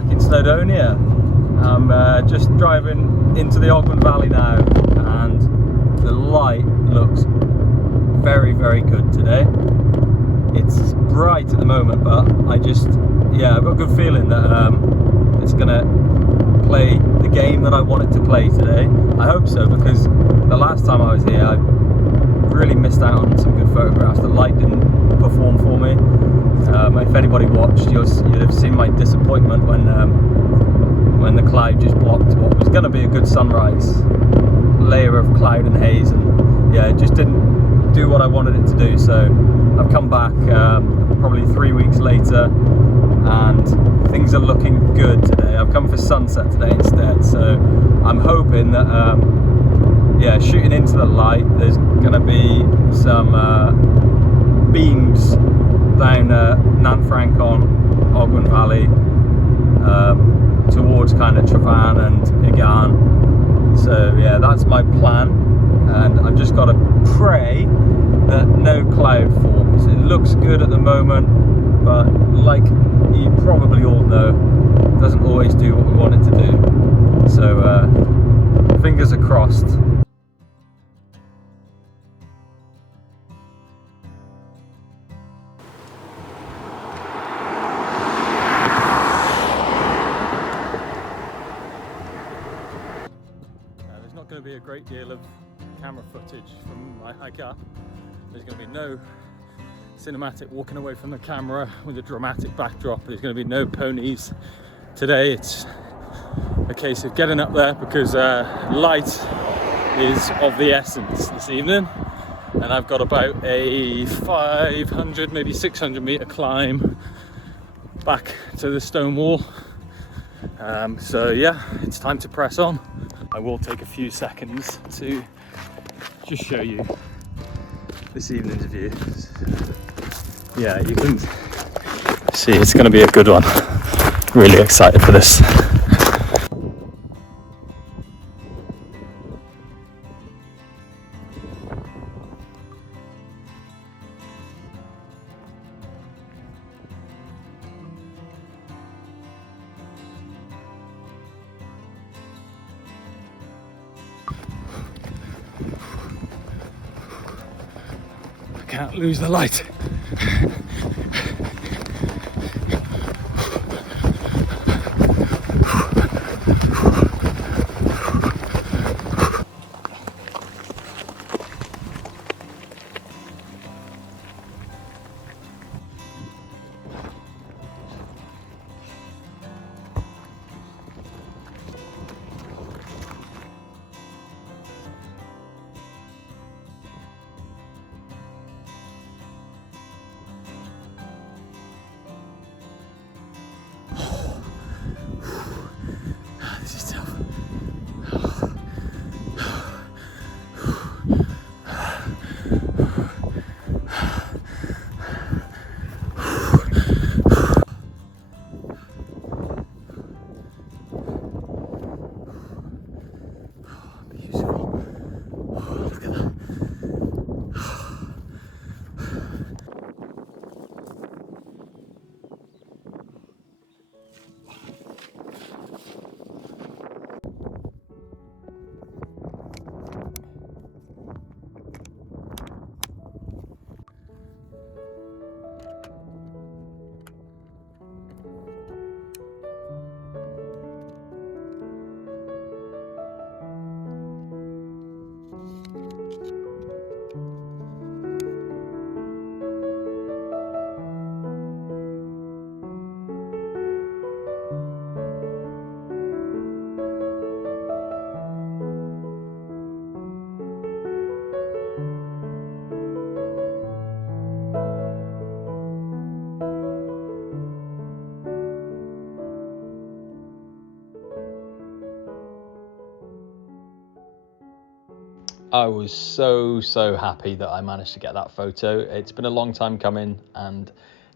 back in Snowdonia. I'm just driving into the Ogwen Valley now, and the light looks very, very good today. It's bright at the moment, but I've got a good feeling that it's gonna play the game that I want it to play today. I hope so, because the last time I was here, I really missed out on some good photographs. The light didn't perform for me. If anybody watched, you'd have seen my disappointment when the cloud just blocked what was going to be a good sunrise. Layer of cloud and haze, and yeah, it just didn't do what I wanted it to do. So I've come back probably 3 weeks later, and things are looking good today. I've come for sunset today instead, so I'm hoping that shooting into the light, there's going to be some beams down Nanfrancon, Ogwen Valley, towards kind of Travan and Igan. So yeah, that's my plan, and I've just got to pray that no cloud forms. It looks good at the moment, but like you probably all know, it doesn't always do what we want it to do. So fingers are crossed. Going to be a great deal of camera footage from my hike up. There's going to be no cinematic walking away from the camera with a dramatic backdrop. There's going to be no ponies today. It's a case of getting up there because light is of the essence this evening, and I've got about a 500 maybe 600 meter climb back to the stone wall. So yeah, it's time to press on. I will take a few seconds to just show you this evening's view. Yeah, you can see it's going to be a good one. Really excited for this. Can't lose the light. I was so happy that I managed to get that photo. It's been a long time coming, and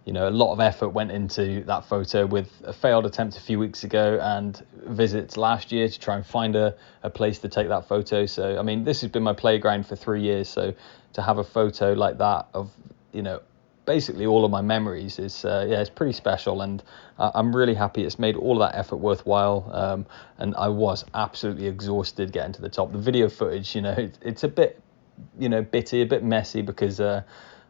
you know, a lot of effort went into that photo with a failed attempt a few weeks ago and visits last year to try and find a place to take that photo. So I mean, this has been my playground for 3 years, so to have a photo like that of, you know, basically all of my memories is yeah, it's pretty special, and I'm really happy it's made all of that effort worthwhile. And I was absolutely exhausted getting to the top. The video footage, you know, it's a bit, you know, bitty, a bit messy, because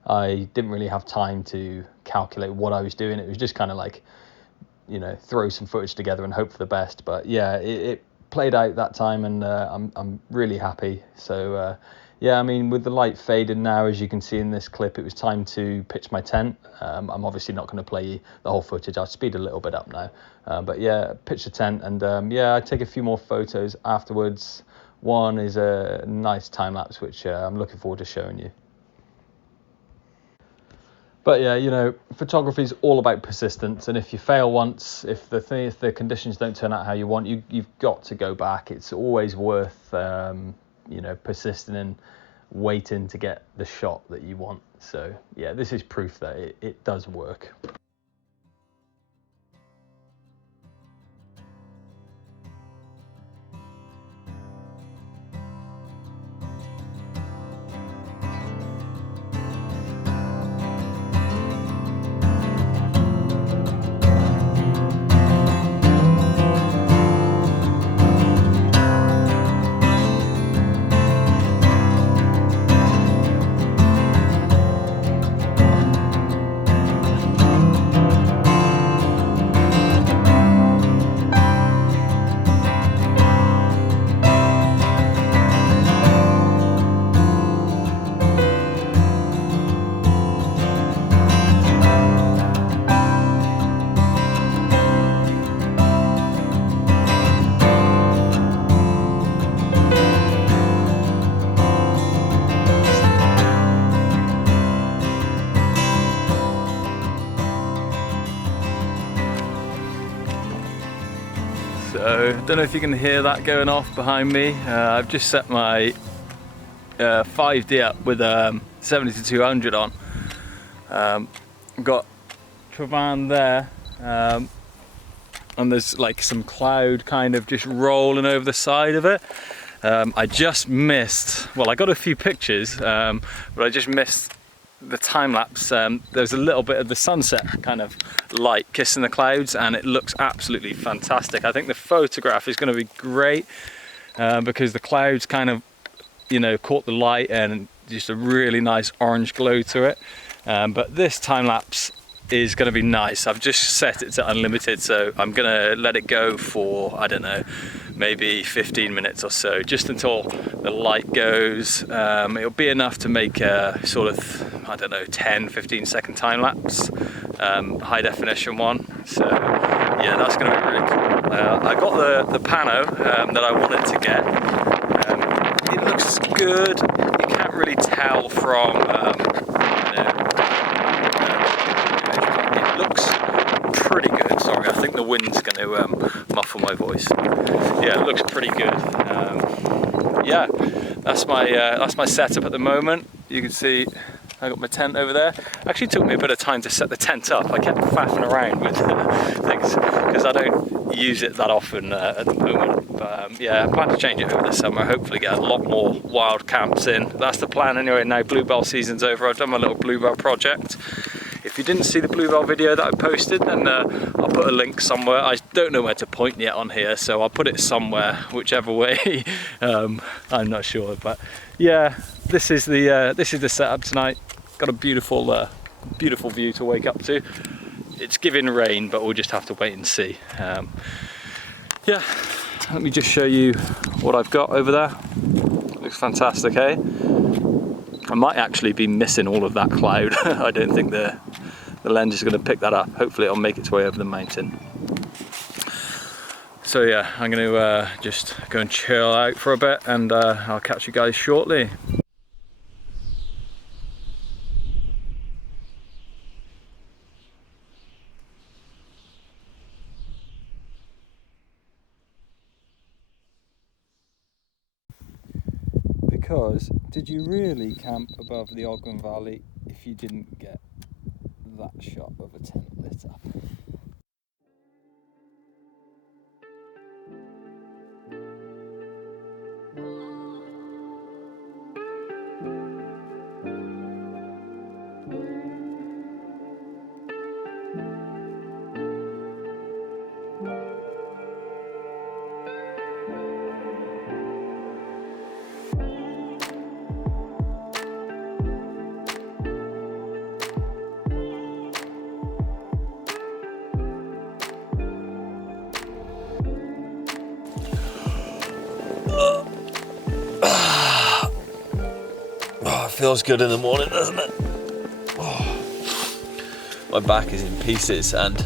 I didn't really have time to calculate what I was doing. It was just kind of like, you know, throw some footage together and hope for the best. But yeah, it played out that time, and I'm really happy. So yeah, I mean, with the light faded now, as you can see in this clip, it was time to pitch my tent. I'm obviously not going to play the whole footage. I'll speed a little bit up now. But yeah, pitch the tent, and yeah, I take a few more photos afterwards. One is a nice time lapse, which I'm looking forward to showing you. But yeah, you know, photography is all about persistence, and if you fail once, if the conditions don't turn out how you want, you've got to go back. It's always worth you know, persisting and waiting to get the shot that you want. So yeah, this is proof that it does work. So, don't know if you can hear that going off behind me. I've just set my 5D up with 70-200 on. Got Travan there, and there's like some cloud kind of just rolling over the side of it. I just missed, well, I got a few pictures, but I just missed the time lapse. There's a little bit of the sunset kind of light kissing the clouds, and it looks absolutely fantastic. I think the photograph is going to be great because the clouds kind of, you know, caught the light and just a really nice orange glow to it. But this time lapse is going to be nice. I've just set it to unlimited, so I'm going to let it go for, I don't know, maybe 15 minutes or so, just until the light goes. It'll be enough to make a sort of, I don't know, 10-15 second time lapse, high definition one. So yeah, that's going to be really cool. I got the pano that I wanted to get. It looks good. You can't really tell from it looks pretty good. Sorry, I think the wind's going to muffle my voice. Yeah, it looks pretty good. Yeah, that's my setup at the moment. You can see I got my tent over there. Actually took me a bit of time to set the tent up. I kept faffing around with things because I don't use it that often at the moment. But yeah, I plan to change it over the summer. Hopefully get a lot more wild camps in. That's the plan anyway. Now bluebell season's over. I've done my little bluebell project. If you didn't see the bluebell video that I posted, then I'll put a link somewhere. I don't know where to point yet on here, so I'll put it somewhere, whichever way. I'm not sure, but yeah, this is the setup tonight. Got a beautiful beautiful view to wake up to. It's giving rain, but we'll just have to wait and see. Yeah, let me just show you what I've got over there. Looks fantastic, eh? I might actually be missing all of that cloud. I don't think the lens is going to pick that up. Hopefully it'll make its way over the mountain. So yeah, I'm going to just go and chill out for a bit, and I'll catch you guys shortly. Because did you really camp above the Ogwen Valley if you didn't get that shot of a tent lit up? feels good in the morning, doesn't it? Oh, my back is in pieces and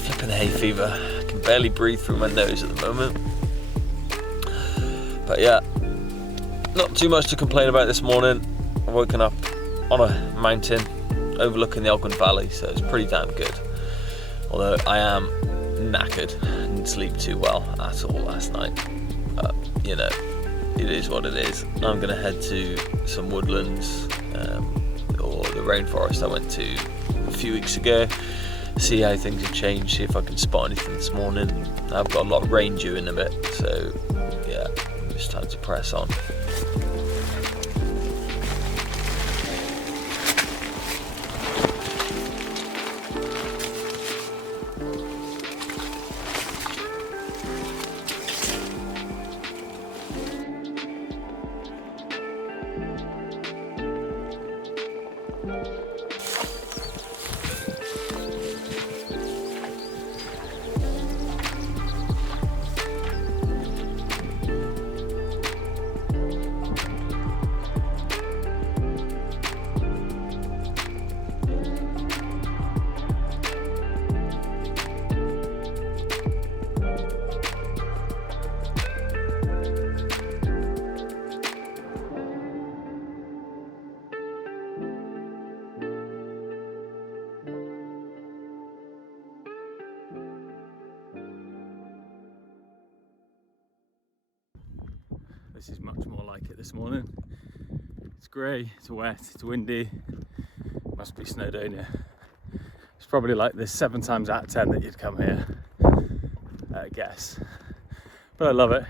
flipping hay fever. I can barely breathe through my nose at the moment. But yeah, not too much to complain about this morning. I've woken up on a mountain overlooking the Ogwen Valley, so it's pretty damn good. Although I am knackered, didn't sleep too well at all last night. But you know, it is what it is. I'm gonna head to some woodlands or the rainforest I went to a few weeks ago, see how things have changed, see if I can spot anything this morning. I've got a lot of rain due in a bit, so yeah, it's time to press on. This is much more like it this morning. It's grey, it's wet, it's windy. Must be Snowdonia. It's probably like this 7 times out of 10 that you'd come here, I guess. But I love it.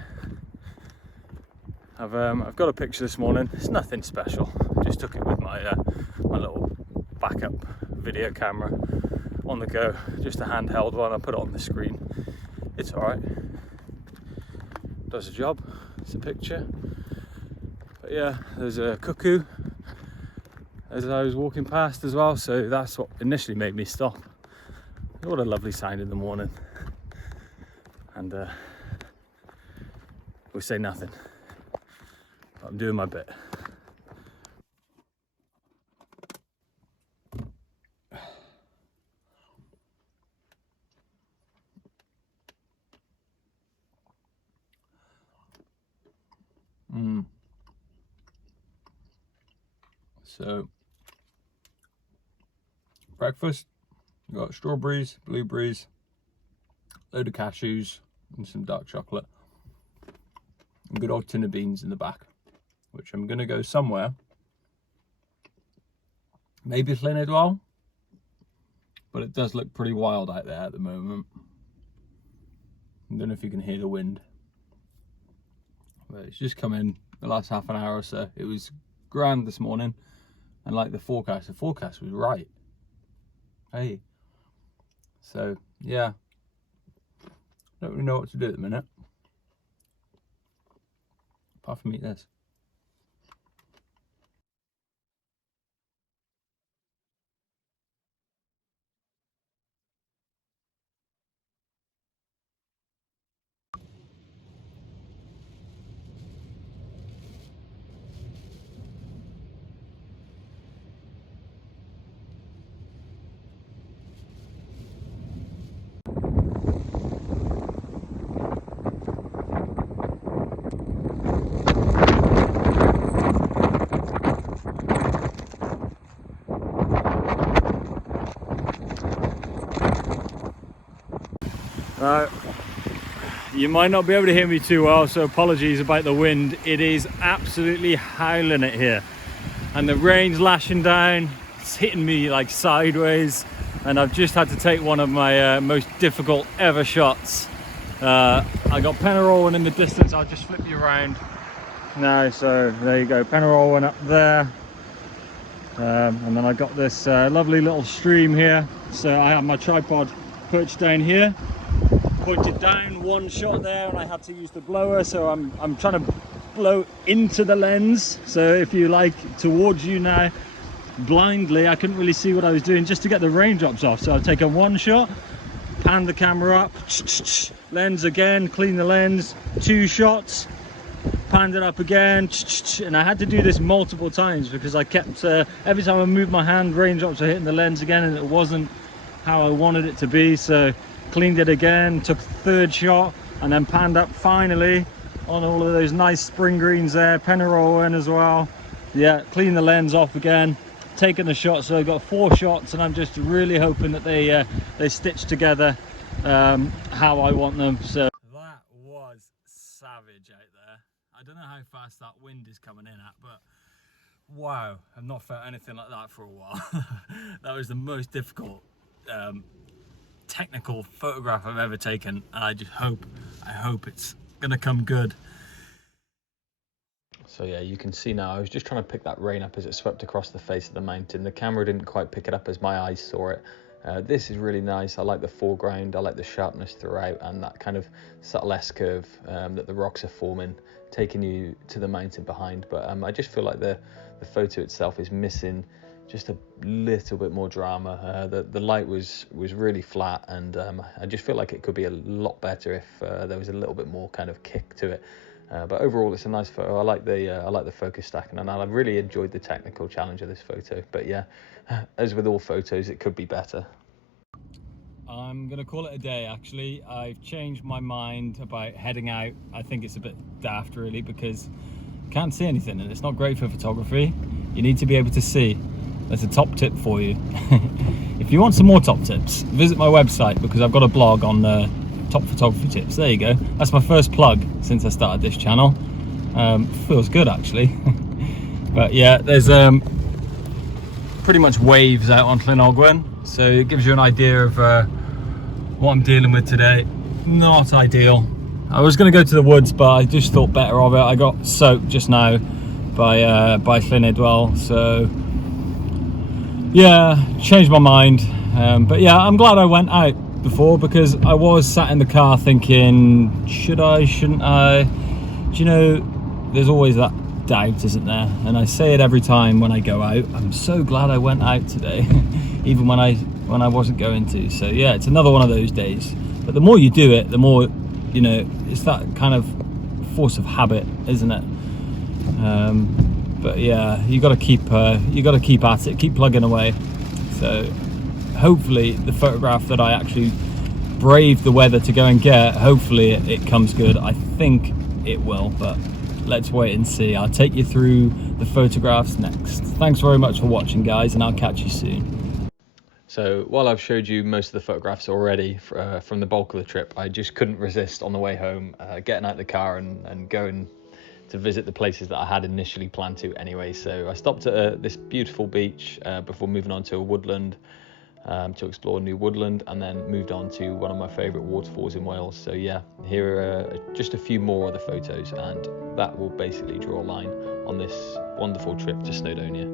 I've got a picture this morning. It's nothing special. Just took it with my my little backup video camera on the go. Just a handheld one. I put it on the screen. It's all right. Does the job. It's a picture. But yeah, there's a cuckoo as I was walking past as well, so that's what initially made me stop. What a lovely sound in the morning. And we say nothing, but I'm doing my bit. So, breakfast, we've got strawberries, blueberries, load of cashews and some dark chocolate. And good old tin of beans in the back, which I'm going to go somewhere. Maybe it's Lynn Edwell, but it does look pretty wild out there at the moment. I don't know if you can hear the wind. But it's just come in the last half an hour or so. It was grand this morning. And like the forecast was right. Hey. So, yeah. Don't really know what to do at the minute. Apart from eat this. You might not be able to hear me too well, so apologies about the wind. It is absolutely howling it here, and the rain's lashing down. It's hitting me like sideways, and I've just had to take one of my most difficult ever shots. I got Penarolwan in the distance. I'll just flip you around now. So there you go, Penarolwan up there, and then I got this lovely little stream here. So I have my tripod perched down here, pointed down, one shot there, and I had to use the blower, so I'm trying to blow into the lens, so if you like, towards you now. Blindly, I couldn't really see what I was doing, just to get the raindrops off. So I've taken one shot, pan the camera up, lens again, clean the lens, 2 shots, panned it up again, and I had to do this multiple times because I kept every time I moved my hand, raindrops were hitting the lens again, and it wasn't how I wanted it to be. So cleaned it again, took a third shot, and then panned up finally on all of those nice spring greens there, Pennyroll in as well. Yeah, clean the lens off again, taking the shot. So I got 4 shots, and I'm just really hoping that they stitch together how I want them. So that was savage out there. I don't know how fast that wind is coming in at, but wow, I've not felt anything like that for a while. That was the most difficult technical photograph I've ever taken, and I hope it's gonna come good. So yeah, you can see now, I was just trying to pick that rain up as it swept across the face of the mountain. The camera didn't quite pick it up as my eyes saw it. This is really nice. I like the foreground, I like the sharpness throughout, and that kind of subtle S-curve that the rocks are forming, taking you to the mountain behind. But I just feel like the photo itself is missing just a little bit more drama. The light was really flat, and I just feel like it could be a lot better if there was a little bit more kind of kick to it. But overall, it's a nice photo. I like the focus stacking, and I really enjoyed the technical challenge of this photo. But yeah, as with all photos, it could be better. I'm gonna call it a day. Actually, I've changed my mind about heading out. I think it's a bit daft, really, because you can't see anything, and it's not great for photography. You need to be able to see. That's a top tip for you. If you want some more top tips, visit my website, because I've got a blog on top photography tips. There you go. That's my first plug since I started this channel. Feels good, actually. But yeah, there's pretty much waves out on Llyn Ogwen, so it gives you an idea of what I'm dealing with today. Not ideal. I was going to go to the woods, but I just thought better of it. I got soaked just now by Llyn Idwell, so yeah, changed my mind. But yeah, I'm glad I went out before, because I was sat in the car thinking, should I, shouldn't I? Do you know, there's always that doubt, isn't there? And I say it every time when I go out. I'm so glad I went out today, even when I wasn't going to. So yeah, it's another one of those days. But the more you do it, the more, you know, it's that kind of force of habit, isn't it? But yeah, you got to keep at it, keep plugging away. So hopefully the photograph that I actually braved the weather to go and get, hopefully it comes good. I think it will, but let's wait and see. I'll take you through the photographs next. Thanks very much for watching, guys, and I'll catch you soon. So while I've showed you most of the photographs already from the bulk of the trip, I just couldn't resist on the way home getting out the car and going to visit the places that I had initially planned to anyway. So I stopped at this beautiful beach before moving on to a woodland to explore new woodland, and then moved on to one of my favourite waterfalls in Wales. So yeah, here are just a few more of the photos, and that will basically draw a line on this wonderful trip to Snowdonia.